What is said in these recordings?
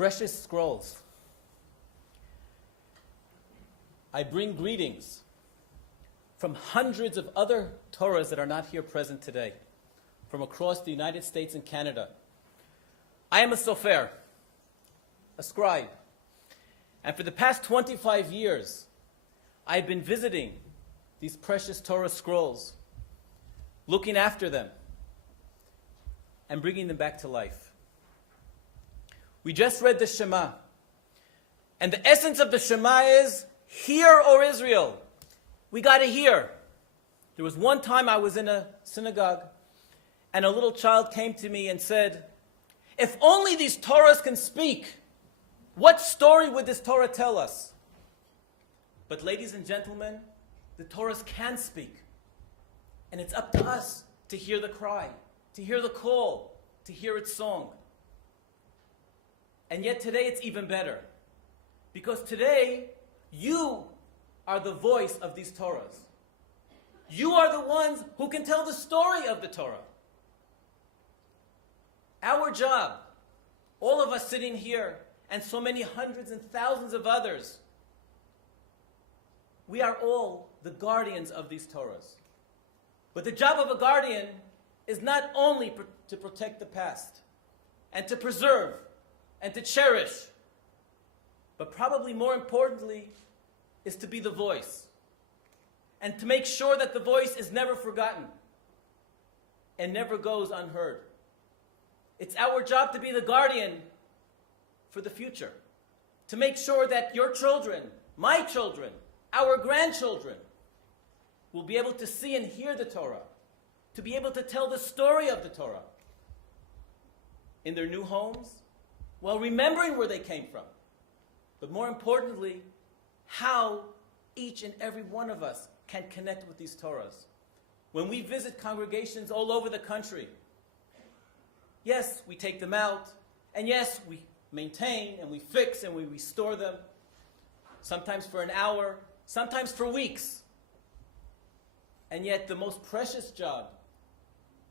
precious scrolls. I bring greetings from hundreds of other Torahs that are not here present today, from across the United States and Canada. I am a Sofer, a scribe, and for the past 25 years, I've been visiting these precious Torah scrolls, looking after them, and bringing them back to life. We just read the Shema, and the essence of the Shema is, hear, O Israel. We got to hear. There was one time I was in a synagogue, and a little child came to me and said, if only these Torahs can speak, what story would this Torah tell us? But ladies and gentlemen, the Torahs can speak. And it's up to us to hear the cry, to hear the call, to hear its song. And yet today it's even better. Because today, you are the voice of these Torahs. You are the ones who can tell the story of the Torah. Our job, all of us sitting here, and so many hundreds and thousands of others, we are all the guardians of these Torahs. But the job of a guardian is not only to protect the past, and to preserve, and to cherish, but probably more importantly, is to be the voice. And to make sure that the voice is never forgotten, and never goes unheard. It's our job to be the guardian for the future. To make sure that your children, my children, our grandchildren, will be able to see and hear the Torah. To be able to tell the story of the Torah. In their new homes, while remembering where they came from. But more importantly, how each and every one of us can connect with these Torahs. When we visit congregations all over the country, yes, we take them out, and yes, we maintain and we fix and we restore them, sometimes for an hour, sometimes for weeks. And yet the most precious job,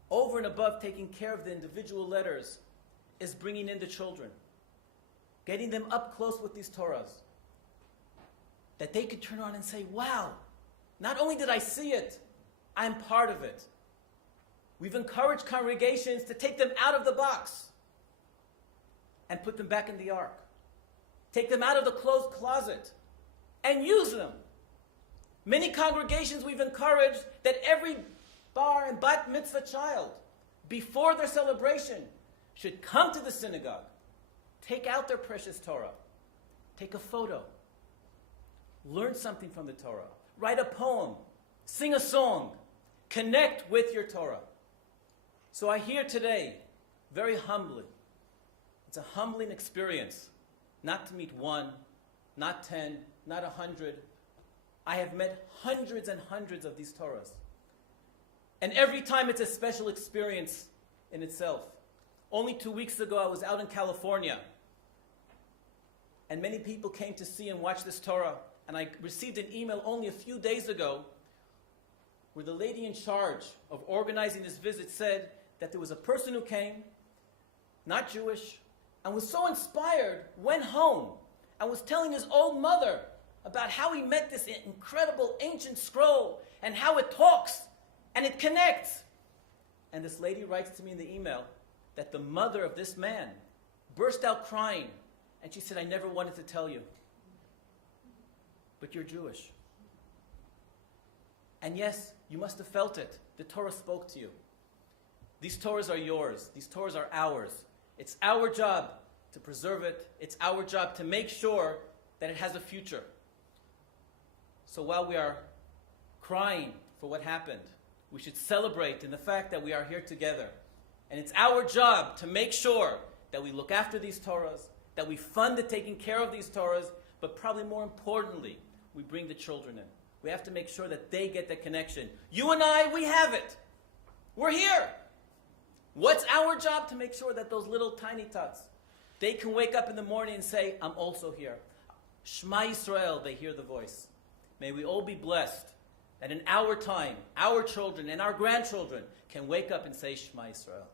over and above taking care of the individual letters, is bringing in the children, getting them up close with these Torahs, that they could turn around and say, wow, not only did I see it, I'm part of it. We've encouraged congregations to take them out of the box and put them back in the ark. Take them out of the closed closet and use them. Many congregations we've encouraged that every bar and bat mitzvah child, before their celebration, should come to the synagogue, take out their precious Torah, take a photo, learn something from the Torah, write a poem, sing a song, connect with your Torah. So I hear today, very humbly, it's a humbling experience, not to meet one, not 10, not 100. I have met hundreds and hundreds of these Torahs. And every time it's a special experience in itself. Only 2 weeks ago I was out in California, and many people came to see and watch this Torah, and I received an email only a few days ago where the lady in charge of organizing this visit said that there was a person who came, not Jewish, and was so inspired, went home, and was telling his old mother about how he met this incredible ancient scroll, and how it talks, and it connects. And this lady writes to me in the email that the mother of this man burst out crying, and she said, I never wanted to tell you, but you're Jewish. And yes, you must have felt it. The Torah spoke to you. These Torahs are yours. These Torahs are ours. It's our job to preserve it. It's our job to make sure that it has a future. So while we are crying for what happened, we should celebrate in the fact that we are here together. And it's our job to make sure that we look after these Torahs, that we fund the taking care of these Torahs, but probably more importantly, we bring the children in. We have to make sure that they get the connection. You and I, we have it. We're here. What's our job? To make sure that those little tiny tots, they can wake up in the morning and say, I'm also here. Shema Yisrael, they hear the voice. May we all be blessed that in our time, our children and our grandchildren can wake up and say Shema Yisrael.